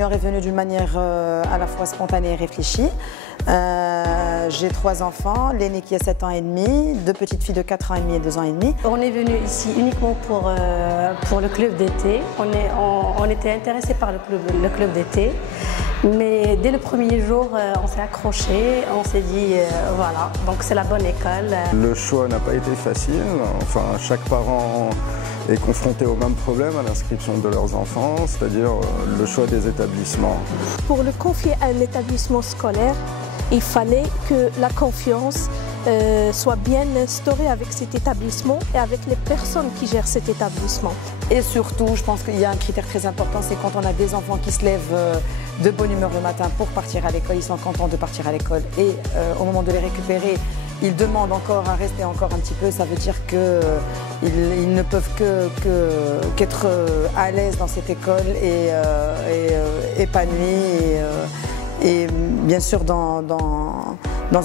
Junior est venu d'une manière à la fois spontanée et réfléchie. J'ai 3 enfants, l'aîné qui a 7 ans et demi, 2 petites filles de 4 ans et demi et 2 ans et demi. On est venu ici uniquement pour le club d'été. On était intéressés par le club d'été, mais dès le premier jour, on s'est accroché, on s'est dit voilà, donc c'est la bonne école. Le choix n'a pas été facile, enfin chaque parent est confronté au même problème à l'inscription de leurs enfants, c'est-à-dire le choix des établissements. Pour le confier à un établissement scolaire, il fallait que la confiance soit bien instaurée avec cet établissement et avec les personnes qui gèrent cet établissement. Et surtout, je pense qu'il y a un critère très important, c'est quand on a des enfants qui se lèvent de bonne humeur le matin pour partir à l'école, ils sont contents de partir à l'école et au moment de les récupérer, ils demandent encore à rester encore un petit peu, ça veut dire qu'ils ne peuvent qu'être à l'aise dans cette école et épanouis et bien sûr dans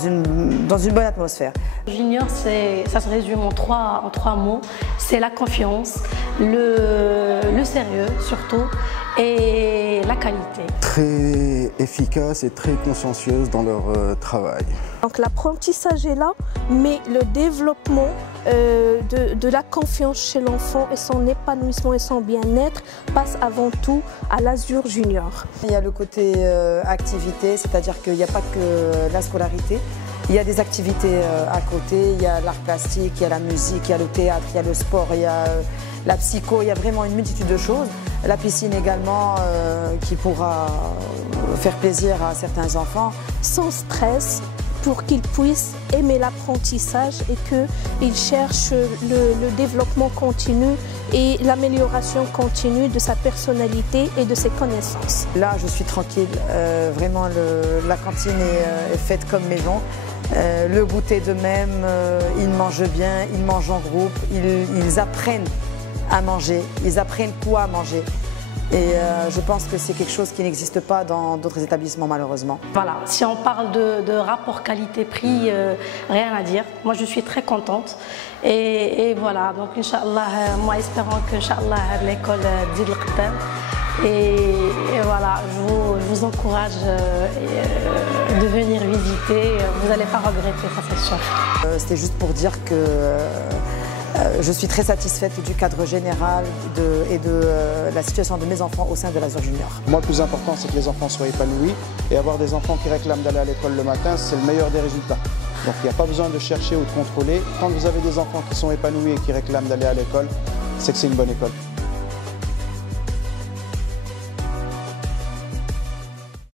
une bonne atmosphère. Junior, ça se résume en trois mots, c'est la confiance, le sérieux surtout et la qualité. Très efficace et très consciencieuse dans leur travail. Donc l'apprentissage est là, mais le développement de la confiance chez l'enfant et son épanouissement et son bien-être passe avant tout à l'Azur Junior. Il y a le côté activité, c'est-à-dire qu'il n'y a pas que la scolarité. Il y a des activités à côté, il y a l'art plastique, il y a la musique, il y a le théâtre, il y a le sport, il y a la psycho, il y a vraiment une multitude de choses. La piscine également qui pourra faire plaisir à certains enfants. Sans stress, pour qu'ils puissent aimer l'apprentissage et qu'ils cherchent le développement continu et l'amélioration continue de sa personnalité et de ses connaissances. Là, je suis tranquille. Vraiment, la cantine est faite comme maison. Le goûter de même, ils mangent bien, ils mangent en groupe, ils apprennent à manger, ils apprennent quoi manger. Et je pense que c'est quelque chose qui n'existe pas dans d'autres établissements malheureusement. Voilà, si on parle de rapport qualité-prix, rien à dire. Moi je suis très contente. Et voilà, donc Inch'Allah, moi espérons que Inch'Allah l'école dit le qdam. Et voilà, je vous encourage de venir visiter. Vous n'allez pas regretter, ça c'est sûr. C'était juste pour dire que je suis très satisfaite du cadre général et de la situation de mes enfants au sein de l'Azur Junior. Moi, le plus important, c'est que les enfants soient épanouis. Et avoir des enfants qui réclament d'aller à l'école le matin, c'est le meilleur des résultats. Donc il n'y a pas besoin de chercher ou de contrôler. Quand vous avez des enfants qui sont épanouis et qui réclament d'aller à l'école, c'est que c'est une bonne école.